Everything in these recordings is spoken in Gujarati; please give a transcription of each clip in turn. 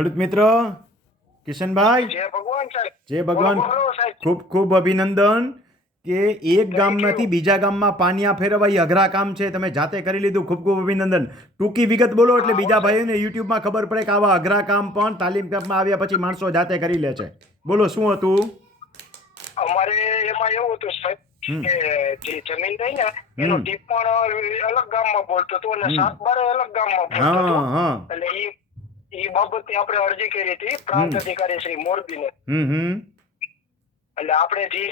ખેડૂત મિત્ર કિશનભાઈ, જય ભગવાન સાહેબ. જય બોલો ભગવાન. બોલો સાહેબ. ખૂબ ખૂબ અભિનંદન કે એક ગામમાંથી બીજા ગામમાં પાનિયા ફેરવવા એ અઘરા કામ છે. તમે જાતે કરી લીધું. ખૂબ ખૂબ અભિનંદન. ટૂંકી વિગત બોલો એટલે બીજા ભાઈઓને યુટ્યુબમાં ખબર પડે કે આવા અઘરા કામ પણ તાલીમ કેમ્પમાં આવ્યા પછી માણસો જાતે કરી લે છે. બોલો શું હતું? અમારે એમાં એવું હતું સાહેબ કે જે જમીન થઈ ને એનો ટીપણ અલગ ગામમાં બોલતો હતો અને સાતબારે અલગ ગામમાં બોલતો હતો. હા હા એટલે ઈ બાબતની આપણે અરજી કરી હતી પ્રાંત અધિકારી શ્રી મોરબીને. એટલે આપણે જે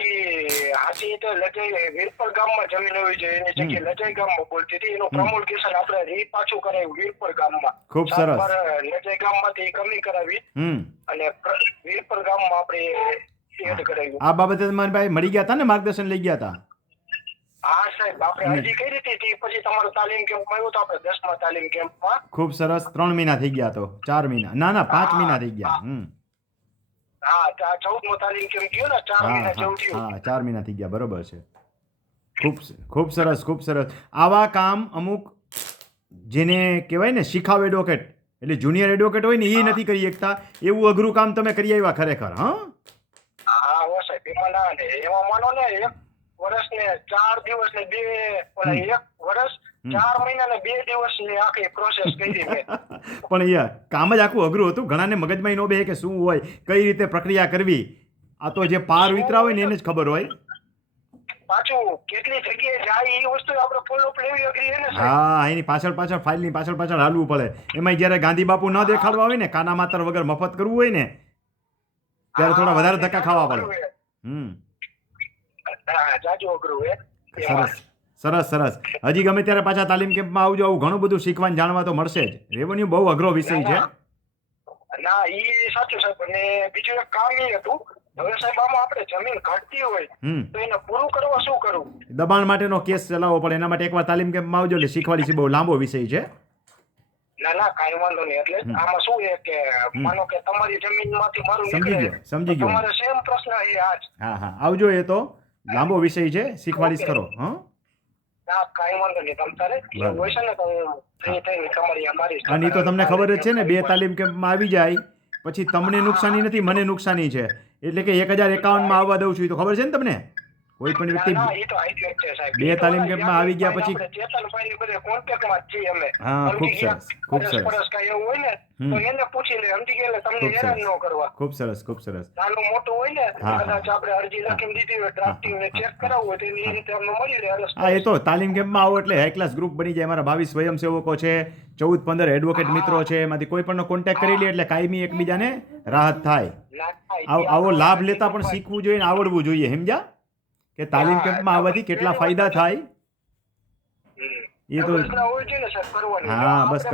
હાથી તો લજાઈ વીરપર ગામમાં જમીન હોવી જોઈએ એની જગ્યાએ લજાઈ ગામમાં બોલતી હતી. એનું પ્રમોલકેશન આપણે રી પાછું કરાવ્યું વીરપર ગામમાં. ખૂબ સરસ. લજાઈ ગામમાંથી કમી કરાવી અને વીરપર ગામમાં આપણે એડ કરાવ્યું. આ બાબતે તમારા ભાઈ મળી ગયા હતા ને, માર્ગદર્શન લઈ ગયા હતા? હા સાહેબ, આપણે અરજી કરી હતી પછી તમારો તાલીમ કેમ્પ આવ્યો તો આપણે 10મા તાલીમ કેમ્પમાં. ખૂબ સરસ. 3 મહિના થઈ ગયા તો 4 મહિના ના 5 મહિના થઈ ગયા. હા 14મો તાલીમ કેમ્પ ગયો ને 4 મહિના જેવું થયું. હા 4 મહિના થઈ ગયા. બરોબર છે. ખૂબ સરસ, ખૂબ સરસ. આવા કામ અમુક જેને કહેવાય ને શીખાવ એડવોકેટ એટલે જુનિયર એડવોકેટ હોય ને એ નથી કરી શકતા. એવું અઘરું કામ તમે કરી આવ્યા ખરેખર. હા હો સાહેબ, એમાં ના ને એમાં માનો ને 1 વર્ષ ને 4 દિવસ ને 2 1 વર્ષ 4 મહિના ને 2 દિવસ ની આખી પ્રોસેસ કરી મેં. પણ યાર કામ જ આખું અઘરું હતું. ઘણાને મગજમાં ન બે કે શું હોય, કઈ રીતે પ્રક્રિયા કરવી. આ તો જે પાર વિતરા હોય ને એને જ ખબર હોય. પાછું કેટલી જગ્યાએ જાય એ વસ્તુ આપણે ફોલો અપ લેવી અઘરી છે ને સાહેબ. હા, એની પાછળ ફાઇલની પાછળ હાલવું પડે. એમાં જ્યારે ગાંધી બાપુ ન દેખાડવા હોય ને, કાના માતર વગર મફત કરવું હોય ને, ત્યારે થોડા વધારે ધક્કા ખાવા પડે. જાજુ અઘરું હે. સરસ. હજી ગમે ત્યારે પાછા તાલીમ કેમ્પમાં આવજો. આવું ઘણું બધું શીખવા જાણવા તો મળશે જ. રેવન્યુ બહુ અઘરો વિષય છે. ના ઈ સાચું સાહેબ. અને બીજું એક કામ એ હતું, હવે સાહેબ આમાં આપણે જમીન ઘટતી હોય તો એને પૂરું કરવા શું કરવું? દબાણ માટેનો કેસ ચલાવવો પડે. એના માટે એકવાર તાલીમ કેમ્પમાં આવજો એટલે શીખવાડીશ. બહુ લાંબો વિષય છે. ના કાંઈ વાંધો નહીં. એટલે આમાં શું છે કે માનો કે તમારી જમીનમાંથી મારું સમજી ગયો. તમારે સેમ પ્રશ્ન છે આજ. હા આવજો. એ તો લાંબો વિષય છે, શીખવાડીશ ખરો. ના કાંઈ વાંધો નહીં. તમ તારે હોય છે ને તો ફ્રી થઈને તમારી અમારી. અને તો તમને ખબર જ છે ને, 2 તાલીમ કેમ્પમાં આવી જાય પછી તમને નુકસાની નથી, મને નુકસાની છે. એટલે કે 1051 માં આવવા દઉં છું. એ તો ખબર છે ને તમને? કોઈ પણ વ્યક્તિ 2 તાલીમ કેમ્પમાં આવી ગયા પછી. હા ખૂબ સરસ. ખૂબ સરસ. નાનું મોટું હોય ને કદાચ આપણે અરજી લખીને દીધી હોય ડ્રાફ્ટિંગ ને ચેક કરાવવું હોય તો એ રીતે અમને મળી રહે. હા, એ તો તાલીમ કેમ્પમાં આવો એટલે હાઈ ક્લાસ ગ્રુપ બની જાય. અમારા 22 સ્વયંસેવકો છે, 14-15 એડવોકેટ મિત્રો છે. એમાંથી કોઈ પણ કોન્ટેક્ટ કરી લે એટલે કાયમી એકબીજાને રાહત થાય. આવો લાભ લેતા પણ શીખવું જોઈએ ને આવડવું જોઈએ. સમજ્યા કે તાલીમ કેમ્પમાં આવવાથી કેટલા ફાયદા થાય? એ તો હા બસ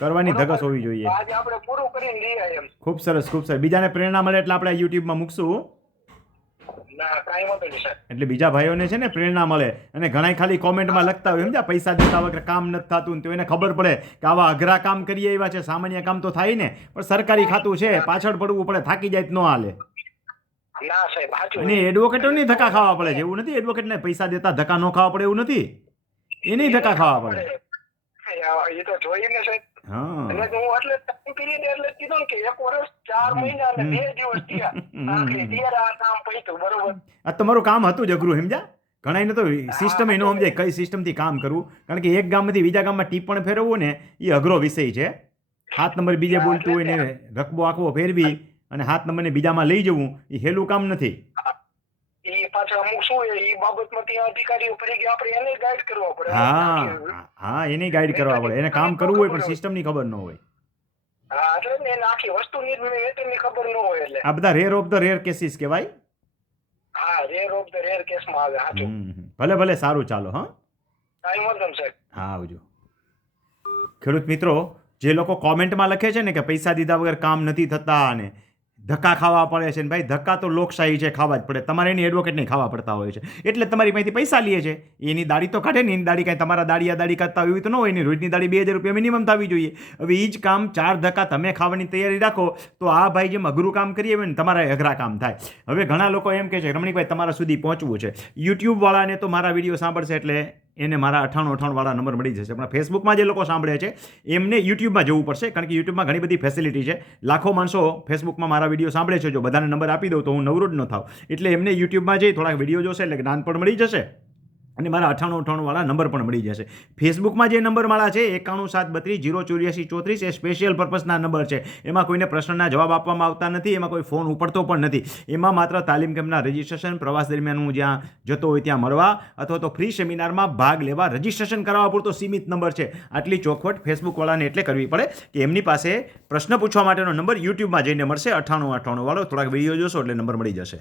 કરવાની ધગસ હોવી જોઈએ. ખૂબ સરસ. બીજાને પ્રેરણા મળે એટલે આપણે યુટ્યુબમાં મૂકશું. એટલે બીજા ભાઈઓને છે ને પ્રેરણા મળે. અને ઘણા ખાલી કોમેન્ટમાં લખતા હોય સમજ્યા, પૈસા દેતા વગર કામ નથી થતું, તો એને ખબર પડે કે આવા અઘરા કામ કરીએ એવા છે. સામાન્ય કામ તો થાય ને, પણ સરકારી ખાતું છે, પાછળ પડવું પડે, થાકી જાય તો ન હાલે. અને એડવોકેટોને ધક્કા ખાવા પડે છે. એવું નથી એડવોકેટને પૈસા દેતા ધક્કા ન ખાવા પડે, એવું નથી. એને ધક્કા ખાવા પડે. આ તમારું કામ હતું જ અઘરું. સમજ્યા? ઘણાને તો સિસ્ટમ ન સમજાય કઈ સિસ્ટમથી કામ કરવું. કારણ કે એક ગામમાંથી બીજા ગામમાં ટીપણ ફેરવવું ને એ અઘરો વિષય છે. 7 નંબર બીજે બોલતું હોય ને રકબો આખવો ફેરવી અને 7 નંબરને બીજામાં લઈ જવું એ હેલું કામ નથી. હા એને ગાઈડ કરવા પડે. એને કામ કરવું હોય પણ સિસ્ટમની ખબર ન હોય. આ બધા rare of the rare cases કહેવાય. ભલે સારું. ચાલો. હા આવજો. ખેડૂત મિત્રો, જે લોકો કોમેન્ટમાં લખે છે ને કે પૈસા દીધા વગર કામ નથી થતા અને ધક્કા ખાવા પડે છે ને, ભાઈ ધક્કા તો લોકશાહી છે, ખાવા જ પડે. તમારે એની એડવોકેટ નહીં ખાવા પડતા હોય છે એટલે તમારી પાસેથી પૈસા લે છે. એની દાડી તો કાઢે ને. એની દાડી કાંઈ તમારા દાડી કાઢતા હોય તો ન હોય. એની રોજની દાડી 2000 રૂપિયા મિનિમમ થવી જોઈએ. હવે એ જ કામ 4 ધક્કા તમે ખાવાની તૈયારી રાખો તો આ ભાઈ જેમ અઘરું કામ કરીએ ને તમારા અઘરા કામ થાય. હવે ઘણા લોકો એમ કહે છે રમણીકભાઈ તમારા સુધી પહોંચવું છે. યુટ્યુબ વાળાને તો મારા વિડીયો સાંભળશે એટલે એને મારા 98 વાળા નંબર મળી જશે. પણ ફેસબુકમાં જે લોકો સાંભળે છે એમને યુટ્યુબમાં જવું પડશે, કારણ કે યુટ્યુબમાં ઘણી બધી ફેસિલિટી છે. લાખો માણસો ફેસબુકમાં મારા વિડીયો સાંભળે છે. જો બધાને નંબર આપી દઉં તો હું નવરો જ ન થાવ. એટલે એમને યુટ્યુબમાં જઈ થોડાક વિડીયો જોશે એટલે જ્ઞાન પણ મળી જશે અને મારા 98 વાળા નંબર પણ મળી જશે. ફેસબુકમાં જે નંબર મારા છે 9172308434 એ સ્પેશિયલ પર્પઝના નંબર છે. એમાં કોઈને પ્રશ્નના જવાબ આપવામાં આવતા નથી, એમાં કોઈ ફોન ઉપડતો પણ નથી. એમાં માત્ર તાલીમ કેમ્પના રજિસ્ટ્રેશન, પ્રવાસ દરમિયાન હું જ્યાં જતો હોય ત્યાં મળવા અથવા તો ફ્રી સેમિનારમાં ભાગ લેવા રજિસ્ટ્રેશન કરાવવા પૂરતો સીમિત નંબર છે. આટલી ચોખવટ ફેસબુકવાળાને એટલે કરવી પડે કે એમની પાસે પ્રશ્ન પૂછવા માટેનો નંબર યુટ્યુબમાં જઈને મળશે. 98 વાળો થોડાક વિડીયો જોશો એટલે નંબર મળી જશે.